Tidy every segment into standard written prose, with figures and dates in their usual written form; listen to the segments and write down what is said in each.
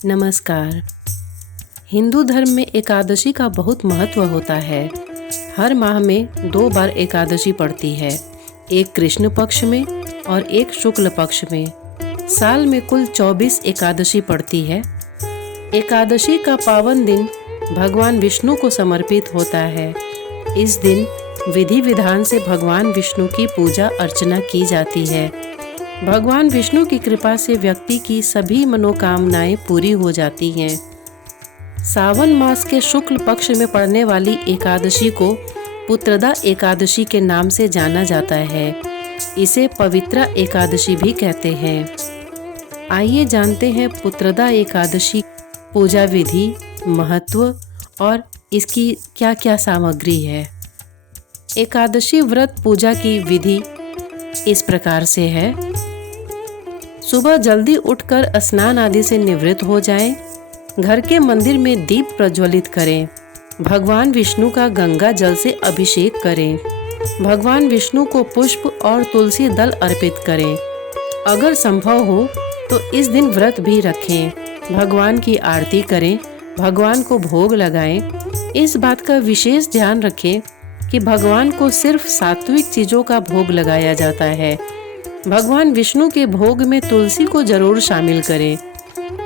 नमस्कार। हिंदू धर्म में एकादशी का बहुत महत्व होता है। हर माह में 2 बार एकादशी पड़ती है, एक कृष्ण पक्ष में और एक शुक्ल पक्ष में। साल में कुल 24 एकादशी पड़ती है। एकादशी का पावन दिन भगवान विष्णु को समर्पित होता है। इस दिन विधि विधान से भगवान विष्णु की पूजा अर्चना की जाती है। भगवान विष्णु की कृपा से व्यक्ति की सभी मनोकामनाएं पूरी हो जाती हैं। सावन मास के शुक्ल पक्ष में पड़ने वाली एकादशी को पुत्रदा एकादशी के नाम से जाना जाता है। इसे पवित्रा एकादशी भी कहते हैं। आइए जानते हैं पुत्रदा एकादशी पूजा विधि, महत्व और इसकी क्या क्या सामग्री है। एकादशी व्रत पूजा की विधि इस प्रकार से है। सुबह जल्दी उठकर स्नान आदि से निवृत्त हो जाएं। घर के मंदिर में दीप प्रज्वलित करें। भगवान विष्णु का गंगा जल से अभिषेक करें। भगवान विष्णु को पुष्प और तुलसी दल अर्पित करें। अगर संभव हो तो इस दिन व्रत भी रखें। भगवान की आरती करें, भगवान को भोग लगाएं। इस बात का विशेष ध्यान रखें कि भगवान को सिर्फ सात्विक चीजों का भोग लगाया जाता है। भगवान विष्णु के भोग में तुलसी को जरूर शामिल करें।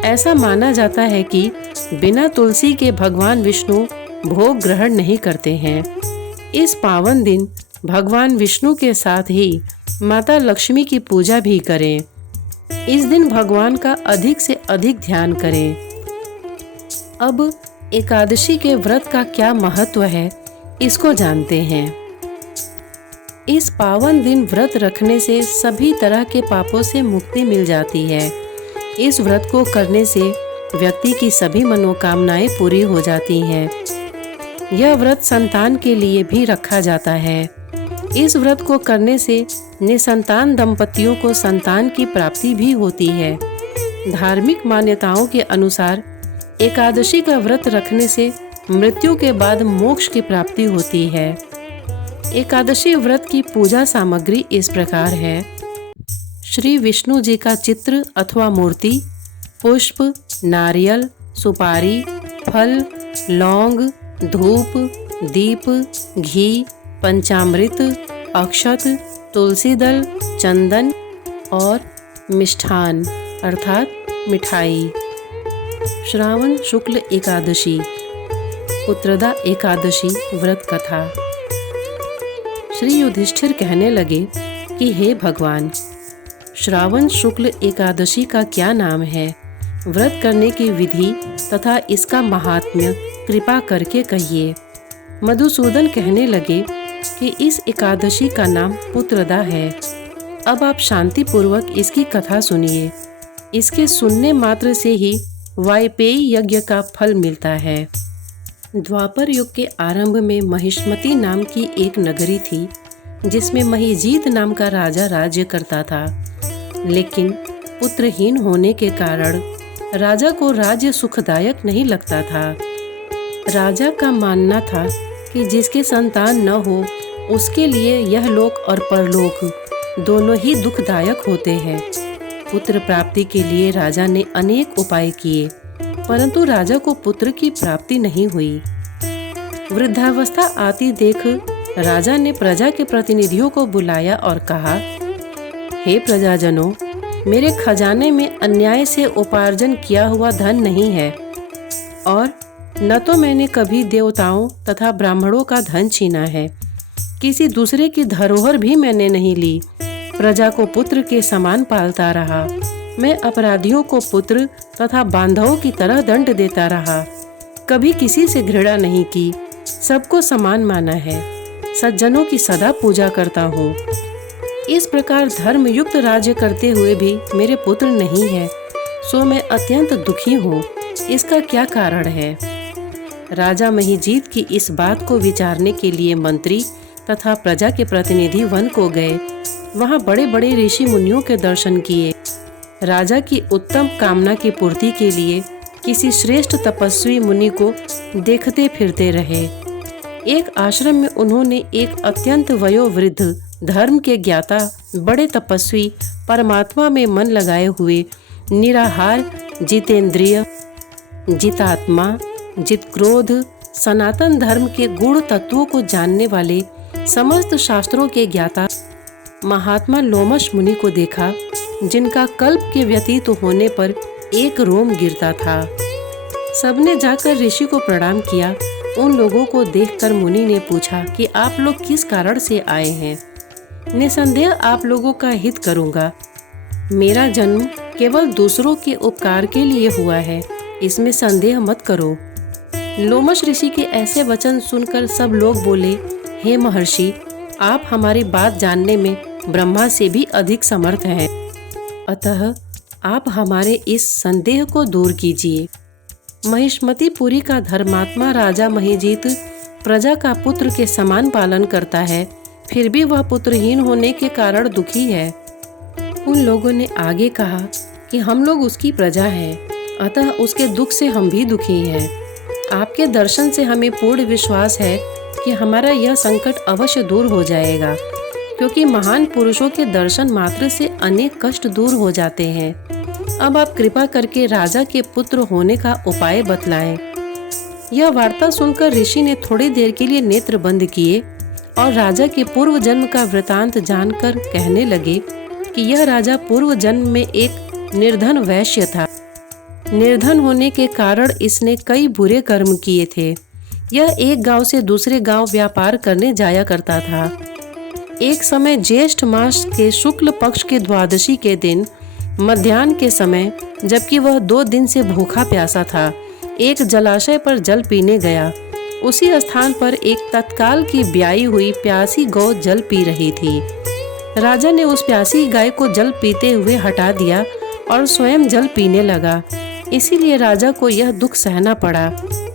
ऐसा माना जाता है कि बिना तुलसी के भगवान विष्णु भोग ग्रहण नहीं करते हैं। इस पावन दिन भगवान विष्णु के साथ ही माता लक्ष्मी की पूजा भी करें। इस दिन भगवान का अधिक से अधिक ध्यान करें। अब एकादशी के व्रत का क्या महत्व है, इसको जानते हैं। इस पावन दिन व्रत रखने से सभी तरह के पापों से मुक्ति मिल जाती है। इस व्रत को करने से व्यक्ति की सभी मनोकामनाएं पूरी हो जाती हैं। यह व्रत संतान के लिए भी रखा जाता है। इस व्रत को करने से निसंतान दंपतियों को संतान की प्राप्ति भी होती है। धार्मिक मान्यताओं के अनुसार एकादशी का व्रत रखने से मृत्यु के बाद मोक्ष की प्राप्ति होती है। एकादशी व्रत की पूजा सामग्री इस प्रकार है। श्री विष्णु जी का चित्र अथवा मूर्ति, पुष्प, नारियल, सुपारी, फल, लौंग, धूप, दीप, घी, पंचामृत, अक्षत, तुलसी दल, चंदन और मिष्ठान अर्थात मिठाई। श्रावण शुक्ल एकादशी, पुत्रदा एकादशी व्रत कथा। श्री युधिष्ठिर कहने लगे कि हे भगवान, श्रावण शुक्ल एकादशी का क्या नाम है? व्रत करने की विधि तथा इसका महात्म्य कृपा करके कहिए। मधुसूदन कहने लगे कि इस एकादशी का नाम पुत्रदा है। अब आप शांति पूर्वक इसकी कथा सुनिए। इसके सुनने मात्र से ही वायपेय यज्ञ का फल मिलता है। द्वापर युग के आरंभ में महिष्मती नाम की एक नगरी थी, जिसमें महिजीत नाम का राजा राज्य करता था। लेकिन पुत्रहीन होने के कारण राजा को राज्य सुखदायक नहीं लगता था। राजा का मानना था कि जिसके संतान न हो उसके लिए यह लोक और परलोक दोनों ही दुखदायक होते हैं। पुत्र प्राप्ति के लिए राजा ने अनेक उपाय किए, परंतु राजा को पुत्र की प्राप्ति नहीं हुई। वृद्धावस्था आती देख राजा ने प्रजा के प्रतिनिधियों को बुलाया और कहा, हे प्रजाजनों, मेरे खजाने में अन्याय से उपार्जन किया हुआ धन नहीं है और न तो मैंने कभी देवताओं तथा ब्राह्मणों का धन छीना है। किसी दूसरे की धरोहर भी मैंने नहीं ली। प्रजा को पुत्र के समान पालता रहा। मैं अपराधियों को पुत्र तथा बांधवों की तरह दंड देता रहा। कभी किसी से घृणा नहीं की, सबको समान माना है। सज्जनों की सदा पूजा करता हूँ। इस प्रकार धर्मयुक्त राज्य करते हुए भी मेरे पुत्र नहीं है, सो मैं अत्यंत दुखी हूँ। इसका क्या कारण है? राजा महिजीत की इस बात को विचारने के लिए मंत्री तथा प्रजा के प्रतिनिधि वन को गए। वहाँ बड़े बड़े ऋषि मुनियों के दर्शन किए। राजा की उत्तम कामना की पूर्ति के लिए किसी श्रेष्ठ तपस्वी मुनि को देखते फिरते रहे। एक आश्रम में उन्होंने एक अत्यंत वयोवृद्ध, धर्म के ज्ञाता, बड़े तपस्वी, परमात्मा में मन लगाए हुए, निराहार जितेंद्रिय, जितात्मा, जित क्रोध, सनातन धर्म के गूढ़ तत्वों को जानने वाले समस्त शास्त्रों के ज्ञाता महात्मा लोमश मुनि को देखा, जिनका कल्प के व्यतीत होने पर एक रोम गिरता था। सबने जाकर ऋषि को प्रणाम किया। उन लोगों को देखकर मुनि ने पूछा कि आप लोग किस कारण से आए हैं। निसंदेह आप लोगों का हित करूंगा। मेरा जन्म केवल दूसरों के उपकार के लिए हुआ है, इसमें संदेह मत करो। लोमश ऋषि के ऐसे वचन सुनकर सब लोग बोले, हे महर्षि, आप हमारी बात जानने में ब्रह्मा से भी अधिक समर्थ हैं, अतः आप हमारे इस संदेह को दूर कीजिए। महिष्मतिपुरी का धर्मात्मा राजा महिजीत प्रजा का पुत्र के समान पालन करता है, फिर भी वह पुत्रहीन होने के कारण दुखी है। उन लोगों ने आगे कहा कि हम लोग उसकी प्रजा हैं, अतः उसके दुख से हम भी दुखी हैं। आपके दर्शन से हमें पूर्ण विश्वास है कि हमारा यह संकट अवश्य दूर हो जाएगा, क्योंकि महान पुरुषों के दर्शन मात्र से अनेक कष्ट दूर हो जाते हैं। अब आप कृपा करके राजा के पुत्र होने का उपाय बतलाएं। यह वार्ता सुनकर ऋषि ने थोड़ी देर के लिए नेत्र बंद किए और राजा के पूर्व जन्म का वृतांत जानकर कहने लगे कि यह राजा पूर्व जन्म में एक निर्धन वैश्य था। निर्धन होने के कारण इसने कई बुरे कर्म किए थे। यह एक गांव से दूसरे गांव व्यापार करने जाया करता था। एक समय ज्येष्ठ मास के शुक्ल पक्ष के द्वादशी के दिन मध्याह्न के समय, जबकि वह 2 दिन से भूखा प्यासा था, एक जलाशय पर जल पीने गया। उसी स्थान पर एक तत्काल की ब्याई हुई प्यासी गौ जल पी रही थी। राजा ने उस प्यासी गाय को जल पीते हुए हटा दिया और स्वयं जल पीने लगा। इसीलिए राजा को यह दुख सहना पड़ा।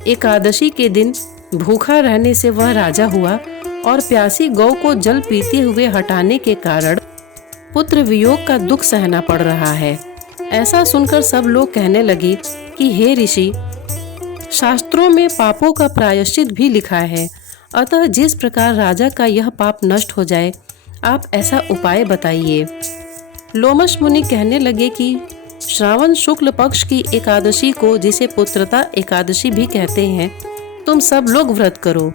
एकादशी के दिन भूखा रहने से वह राजा हुआ और प्यासी गौ को जल पीते हुए हटाने के कारण पुत्र वियोग का दुख सहना पड़ रहा है। ऐसा सुनकर सब लोग कहने लगे कि हे ऋषि, शास्त्रों में पापों का प्रायश्चित भी लिखा है, अतः जिस प्रकार राजा का यह पाप नष्ट हो जाए, आप ऐसा उपाय बताइए। लोमश मुनि कहने लगे कि श्रावण शुक्ल पक्ष की एकादशी को, जिसे पुत्रता एकादशी भी कहते हैं, तुम सब लोग व्रत करो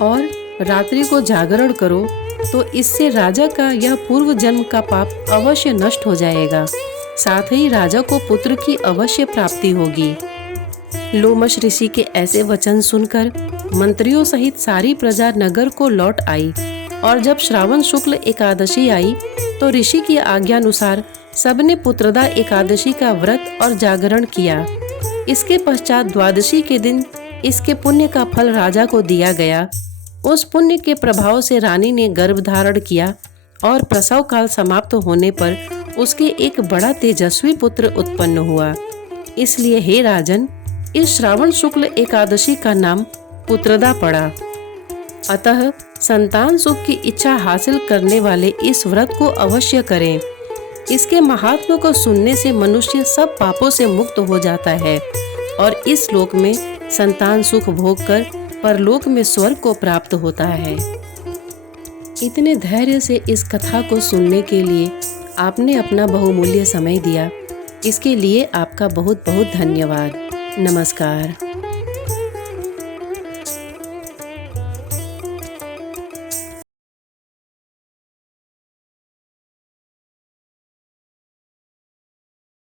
और रात्रि को जागरण करो, तो इससे राजा का यह पूर्व जन्म का पाप अवश्य नष्ट हो जाएगा। साथ ही राजा को पुत्र की अवश्य प्राप्ति होगी। लोमश ऋषि के ऐसे वचन सुनकर मंत्रियों सहित सारी प्रजा नगर को लौट आई और जब श्रावण शुक्ल एकादशी आई तो ऋषि की आज्ञानुसार सबने पुत्रदा एकादशी का व्रत और जागरण किया। इसके पश्चात द्वादशी के दिन इसके पुण्य का फल राजा को दिया गया। उस पुण्य के प्रभाव से रानी ने गर्भ धारण किया और प्रसव काल समाप्त होने पर उसके एक बड़ा तेजस्वी पुत्र उत्पन्न हुआ। इसलिए हे राजन, इस श्रावण शुक्ल एकादशी का नाम पुत्रदा पड़ा। अतः संतान सुख की इच्छा हासिल करने वाले इस व्रत को अवश्य करें। इसके महात्म्य को सुनने से मनुष्य सब पापों से मुक्त हो जाता है और इस लोक में संतान सुख भोगकर परलोक में स्वर्ग को प्राप्त होता है। इतने धैर्य से इस कथा को सुनने के लिए आपने अपना बहुमूल्य समय दिया। इसके लिए आपका बहुत बहुत धन्यवाद। नमस्कार।